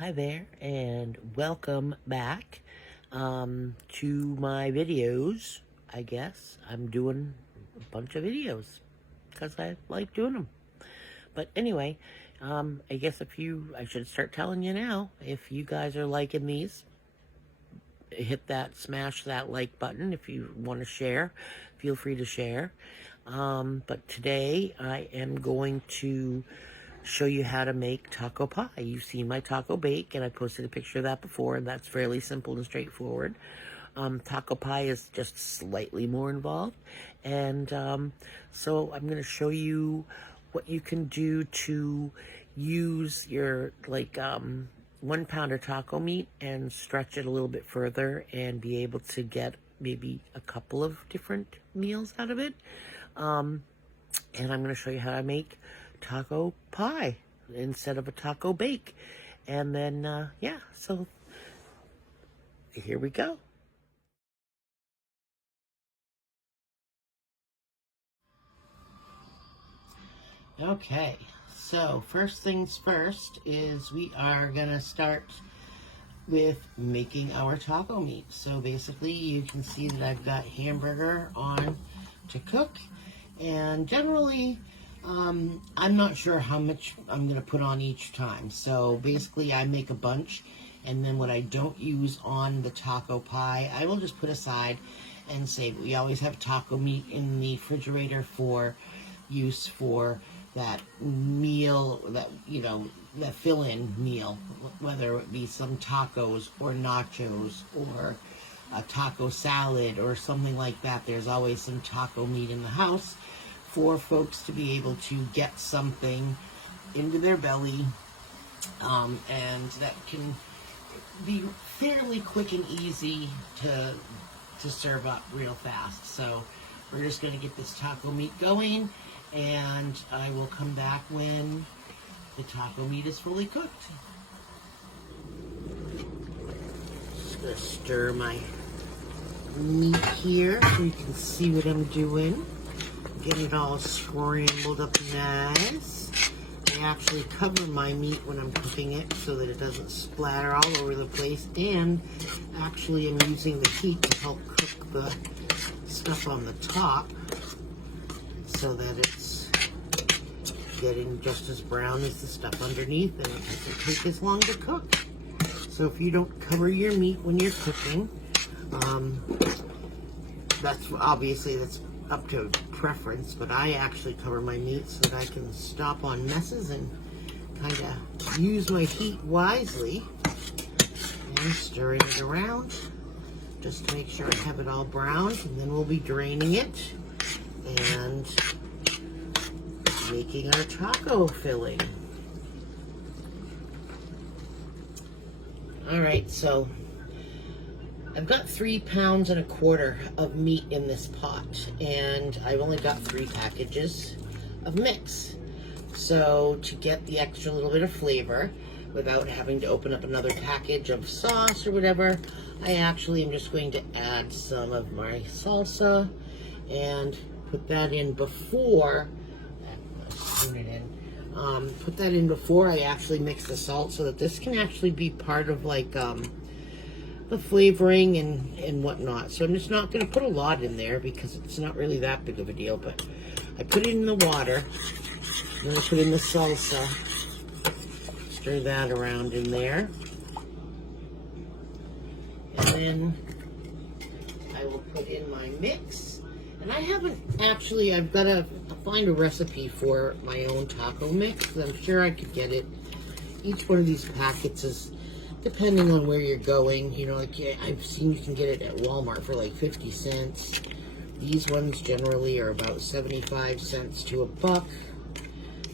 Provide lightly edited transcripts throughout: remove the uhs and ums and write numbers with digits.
Hi there, and welcome back to my videos. I guess I'm doing a bunch of videos because I like doing them. But anyway, I guess I should start telling you now, if you guys are liking these, smash that like button. If you want to share, feel free to share. But today I am going to show you how to make taco pie. You've seen my taco bake, and I posted a picture of that before, and that's fairly simple and straightforward. Taco pie is just slightly more involved, and so I'm going to show you what you can do to use your 1 pounder taco meat and stretch it a little bit further and be able to get maybe a couple of different meals out of it. And I'm going to show you how to make taco pie instead of a taco bake. And then, yeah, so here we go. Okay, so first things first is we are going to start with making our taco meat. So basically you can see that I've got hamburger on to cook, and generally I'm not sure how much I'm going to put on each time. So basically I make a bunch, and then what I don't use on the taco pie, I will just put aside and save. We always have taco meat in the refrigerator for use for that meal, that, you know, that fill-in meal, whether it be some tacos or nachos or a taco salad or something like that. There's always some taco meat in the house for folks to be able to get something into their belly, and that can be fairly quick and easy to serve up real fast. So we're just going to get this taco meat going, and I will come back when the taco meat is fully cooked. Just going to stir my meat here so you can see what I'm doing. Get it all scrambled up nice. I actually cover my meat when I'm cooking it so that it doesn't splatter all over the place, and actually I'm using the heat to help cook the stuff on the top so that it's getting just as brown as the stuff underneath, and it doesn't take as long to cook. So if you don't cover your meat when you're cooking, that's up to preference, but I actually cover my meat so that I can stop on messes and kind of use my heat wisely. And stirring it around just to make sure I have it all browned, and then we'll be draining it and making our taco filling. Alright, so I've got 3.25 pounds of meat in this pot, and I've only got 3 packages of mix. So to get the extra little bit of flavor without having to open up another package of sauce or whatever, I actually am just going to add some of my salsa and put that in before. Put that in before I actually mix the salt, so that this can actually be part of the flavoring and whatnot. So I'm just not going to put a lot in there because it's not really that big of a deal, but I put it in the water, and then I put in the salsa, stir that around in there, and then I will put in my mix. And I haven't actually, I've got to find a recipe for my own taco mix. I'm sure I could get it. Each one of these packets is, depending on where you're going, you know, like I've seen you can get it at Walmart for like 50 cents. These ones generally are about 75 cents to $1,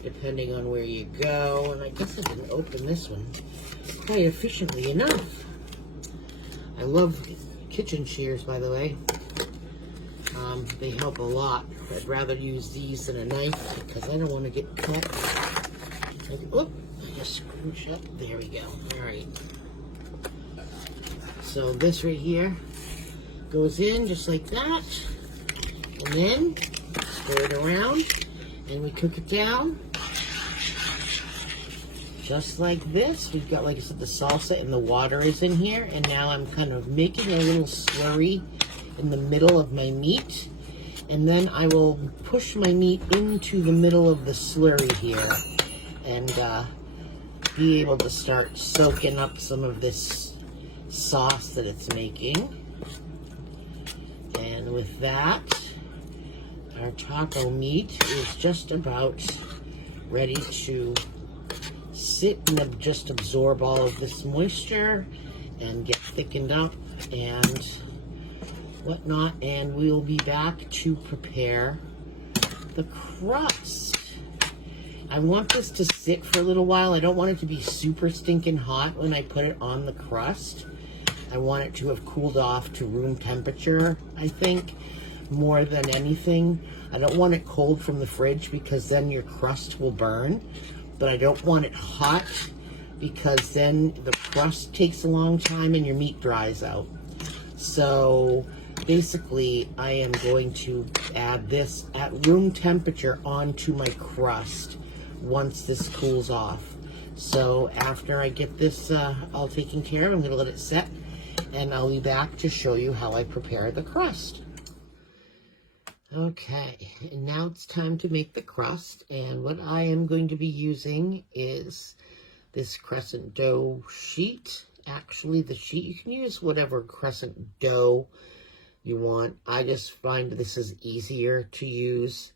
depending on where you go. And I guess I didn't open this one quite efficiently enough. I love kitchen shears, by the way. They help a lot. I'd rather use these than a knife because I don't want to get cut. Oh, I just screwed shut. There we go. All right. So this right here goes in just like that, and then stir it around, and we cook it down just like this. We've got, like I said, the salsa and the water is in here, and now I'm kind of making a little slurry in the middle of my meat, and then I will push my meat into the middle of the slurry here and be able to start soaking up some of this sauce that it's making. And with that, our taco meat is just about ready to sit and just absorb all of this moisture and get thickened up and whatnot, and we'll be back to prepare the crust. I want this to sit for a little while. I don't want it to be super stinking hot when I put it on the crust. I want it to have cooled off to room temperature, I think, more than anything. I don't want it cold from the fridge because then your crust will burn, but I don't want it hot because then the crust takes a long time and your meat dries out. So basically, I am going to add this at room temperature onto my crust once this cools off. So after I get this all taken care of, I'm going to let it set, and I'll be back to show you how I prepare the crust. Okay, and now it's time to make the crust, and what I am going to be using is this crescent dough sheet. Actually, the sheet, you can use whatever crescent dough you want. I just find this is easier to use.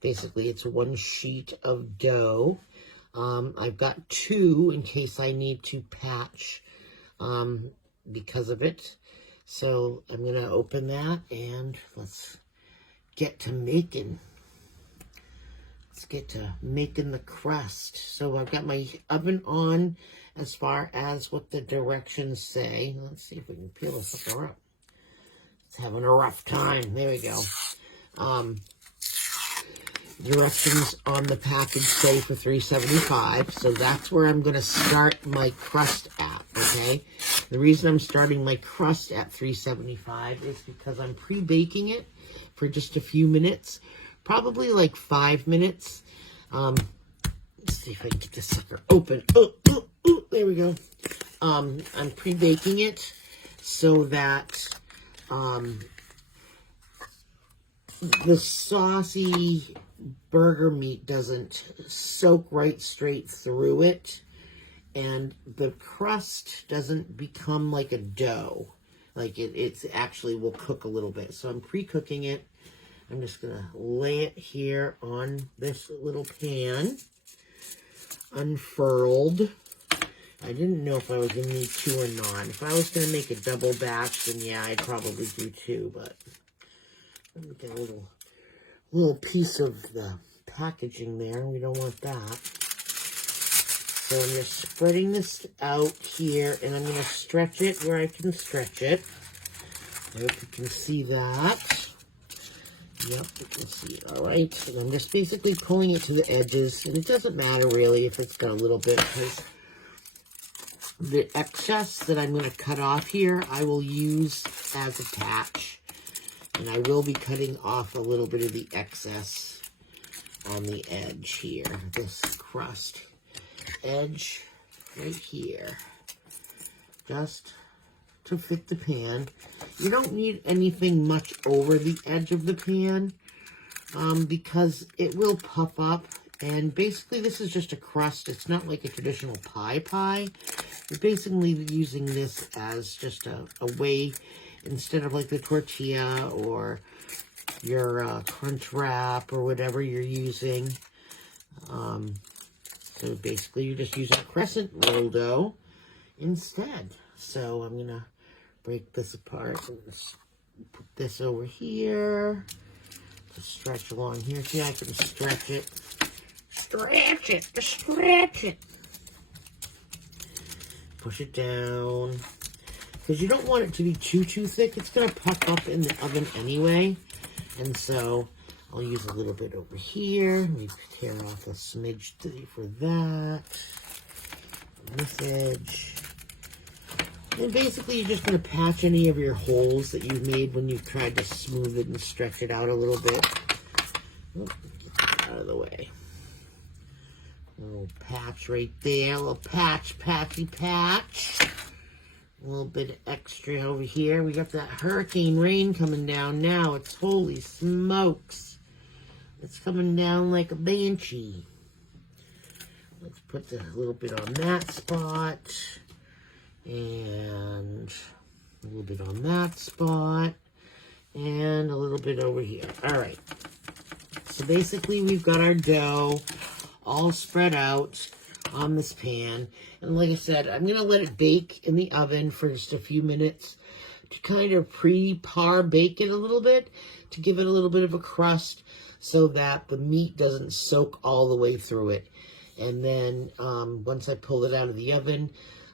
Basically, it's one sheet of dough. I've got two in case I need to patch because of it. So I'm going to open that and let's get to making. Let's get to making the crust. So I've got my oven on as far as what the directions say. Let's see if we can peel this sucker up. It's having a rough time. There we go. Directions on the package say for $3.75, so that's where I'm going to start my crust at, okay? The reason I'm starting my crust at $3.75 is because I'm pre-baking it for just a few minutes, probably like 5 minutes. Let's see if I can get this sucker open. Oh, there we go. I'm pre-baking it so that the saucy burger meat doesn't soak right straight through it, and the crust doesn't become like a dough. Like it's actually will cook a little bit. So I'm pre-cooking it. I'm just gonna lay it here on this little pan, unfurled. I didn't know if I was gonna need two or not. If I was gonna make a double batch, then yeah, I'd probably do two, but let me get a little piece of the packaging there. We don't want that. So I'm just spreading this out here, and I'm going to stretch it where I can stretch it. I hope you can see that. Yep, you can see it. All right. And I'm just basically pulling it to the edges, and it doesn't matter really if it's got a little bit, because the excess that I'm going to cut off here, I will use as a patch. And I will be cutting off a little bit of the excess on the edge here. This crust edge right here. Just to fit the pan. You don't need anything much over the edge of the pan because it will puff up. And basically this is just a crust. It's not like a traditional pie. You're basically using this as just a way, instead of like the tortilla or your crunch wrap or whatever you're using. So basically you're just using crescent roll dough instead. So I'm going to break this apart and put this over here to stretch along here. See, I can stretch it. Stretch it. Push it down. Because you don't want it to be too thick. It's going to puff up in the oven anyway. And so I'll use a little bit over here. Let me tear off a smidge for that. On this edge. And basically you're just going to patch any of your holes that you've made when you've tried to smooth it and stretch it out a little bit. Oh, get that out of the way. A little patch right there, a little patchy patch. A little bit of extra over here. We got that hurricane rain coming down now. It's holy smokes. It's coming down like a banshee. Let's put a little bit on that spot. And a little bit on that spot. And a little bit over here. All right. So basically we've got our dough all spread out on this pan. And like I said, I'm going to let it bake in the oven for just a few minutes to kind of pre-par bake it a little bit, to give it a little bit of a crust so that the meat doesn't soak all the way through it. And then once I pull it out of the oven,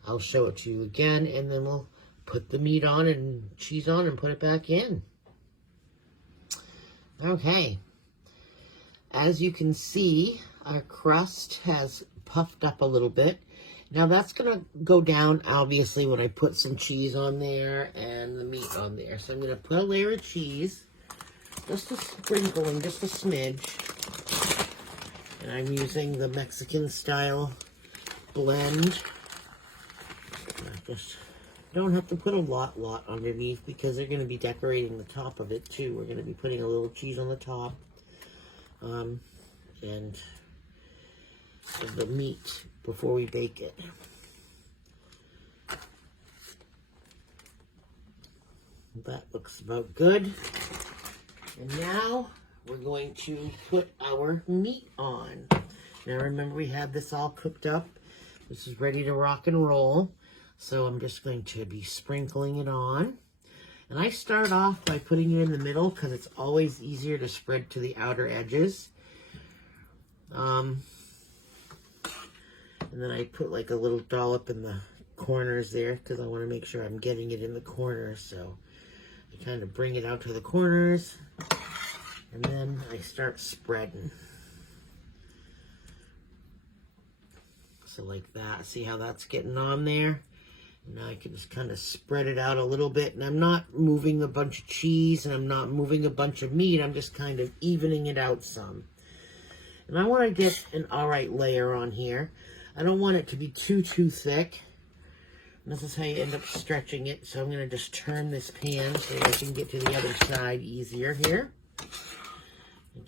I'll show it to you again, and then we'll put the meat on and cheese on and put it back in. Okay. As you can see, our crust has puffed up a little bit. Now that's going to go down, obviously, when I put some cheese on there and the meat on there. So I'm going to put a layer of cheese, just a sprinkling, just a smidge. And I'm using the Mexican style blend. I just don't have to put a lot underneath because they're going to be decorating the top of it too. We're going to be putting a little cheese on the top. And the meat before we bake it. That looks about good. And now we're going to put our meat on. Now remember, we had this all cooked up. This is ready to rock and roll. So I'm just going to be sprinkling it on. And I start off by putting it in the middle because it's always easier to spread to the outer edges. And then I put like a little dollop in the corners there because I want to make sure I'm getting it in the corners. So I kind of bring it out to the corners and then I start spreading. So like that. See how that's getting on there? Now I can just kind of spread it out a little bit, and I'm not moving a bunch of cheese and I'm not moving a bunch of meat. I'm just kind of evening it out some. And I want to get an alright layer on here. I don't want it to be too thick. And this is how you end up stretching it. So I'm going to just turn this pan so I can get to the other side easier here.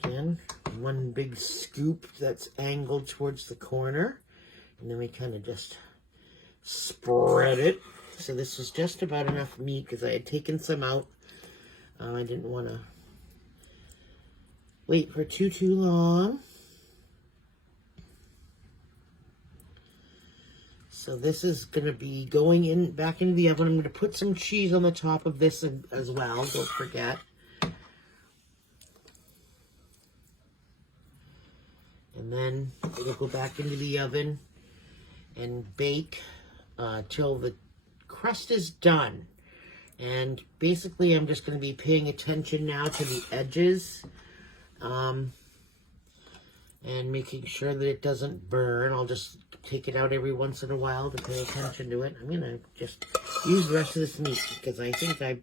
Again, one big scoop that's angled towards the corner. And then we kind of just spread it. So this was just about enough meat because I had taken some out. I didn't want to wait for too long. So this is going to be going in back into the oven. I'm going to put some cheese on the top of this as well. Don't forget. And then it'll go back into the oven and bake till the crust is done. And basically I'm just going to be paying attention now to the edges and making sure that it doesn't burn. I'll just take it out every once in a while to pay attention to it. I'm going to just use the rest of this meat because I think I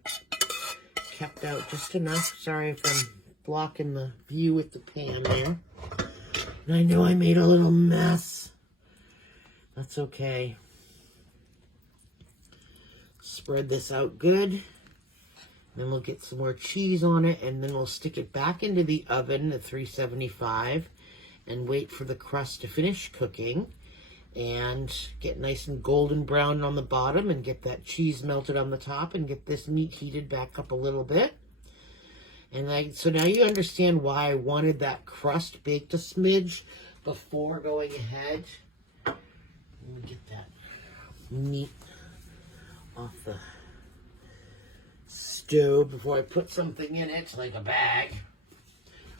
kept out just enough. Sorry if I'm blocking the view with the pan there. And I know I made a little mess. That's okay. Spread this out good. Then we'll get some more cheese on it, and then we'll stick it back into the oven at 375 and wait for the crust to finish cooking and get nice and golden brown on the bottom and get that cheese melted on the top and get this meat heated back up a little bit. And so now you understand why I wanted that crust baked a smidge before going ahead. Let me get that meat off the stove before I put something in it, like a bag.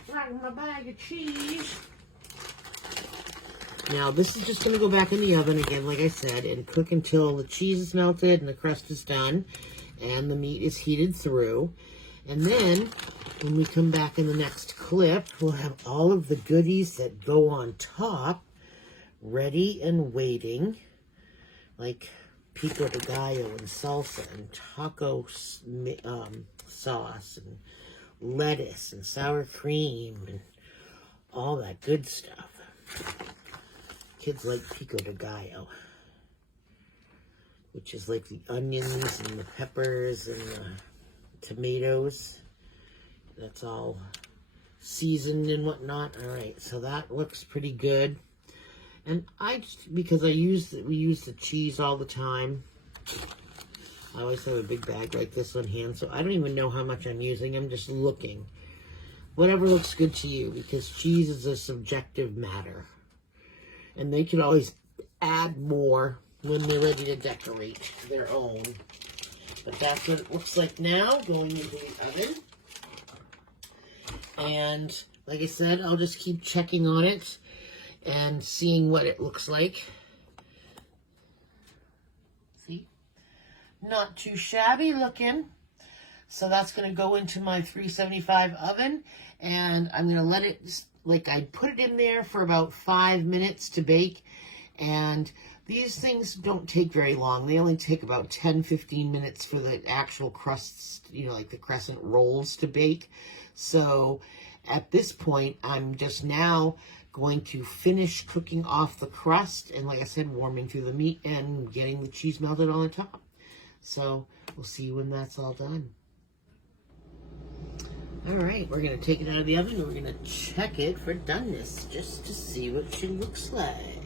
Like my bag of cheese. Now this is just going to go back in the oven again, like I said, and cook until the cheese is melted and the crust is done and the meat is heated through. And then when we come back in the next clip, we'll have all of the goodies that go on top ready and waiting, like pico de gallo and salsa and taco sauce and lettuce and sour cream and all that good stuff. Kids like pico de gallo, which is like the onions and the peppers and the tomatoes. That's all seasoned and whatnot. All right, so that looks pretty good. And because we use the cheese all the time, I always have a big bag like this on hand, so I don't even know how much I'm using. I'm just looking. Whatever looks good to you, because cheese is a subjective matter. And they can always add more when they're ready to decorate their own. But that's what it looks like now, going into the oven. And like I said, I'll just keep checking on it and seeing what it looks like. See? Not too shabby looking. So that's going to go into my 375 oven. And I'm going to let it, like I put it in there for about 5 minutes to bake. And these things don't take very long. They only take about 10-15 minutes for the actual crusts, you know, like the crescent rolls to bake. So at this point, I'm just now going to finish cooking off the crust. And like I said, warming through the meat and getting the cheese melted on the top. So we'll see when that's all done. All right, we're going to take it out of the oven and we're going to check it for doneness just to see what she looks like.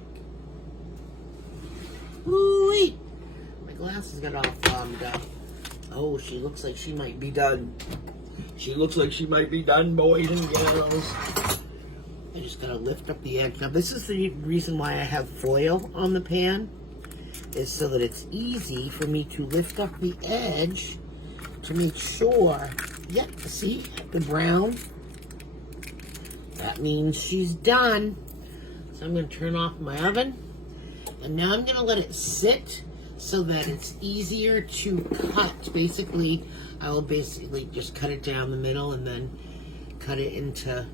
Ooh-wee! My glasses got all fogged up. Oh, she looks like she might be done. She looks like she might be done, boys and girls. I just got to lift up the edge. Now, this is the reason why I have foil on the pan, is so that it's easy for me to lift up the edge to make sure. Yep, see the brown? That means she's done. So I'm going to turn off my oven. And now I'm going to let it sit so that it's easier to cut. Basically, I will basically just cut it down the middle and then cut it into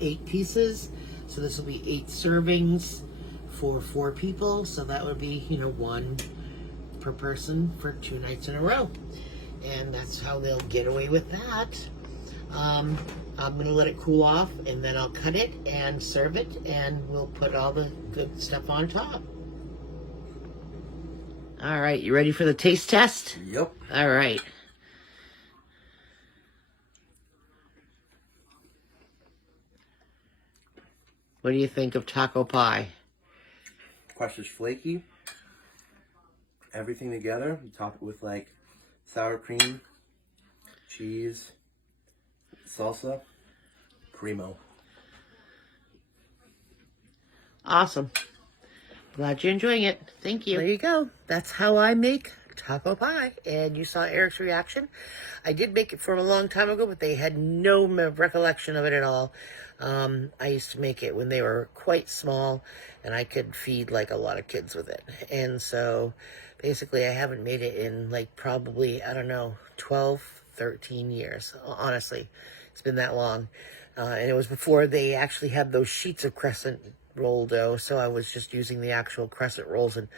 8 pieces. So this will be 8 servings for 4 people. So that would be, you know, 1 per person for 2 nights in a row. And that's how they'll get away with that. I'm going to let it cool off, and then I'll cut it and serve it, and we'll put all the good stuff on top. All right, you ready for the taste test? Yep. All right. What do you think of taco pie? Crust is flaky. Everything together. You top it with like sour cream, cheese, salsa, primo. Awesome. Glad you're enjoying it. Thank you. There you go. That's how I make taco pie. And you saw Eric's reaction. I did make it from a long time ago, but they had no recollection of it at all. I used to make it when they were quite small, and I could feed like a lot of kids with it. And so basically I haven't made it in like probably, I don't know, 12, 13 years. Honestly, it's been that long. And it was before they actually had those sheets of crescent roll dough, so I was just using the actual crescent rolls and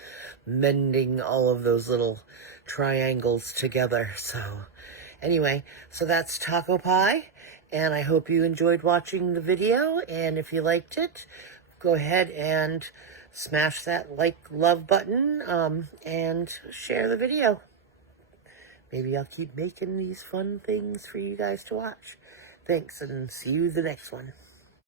mending all of those little triangles together. So anyway, so that's taco pie, and I hope you enjoyed watching the video. And if you liked it, go ahead and smash that like, love button, and share the video. Maybe I'll keep making these fun things for you guys to watch. Thanks, and see you the next one.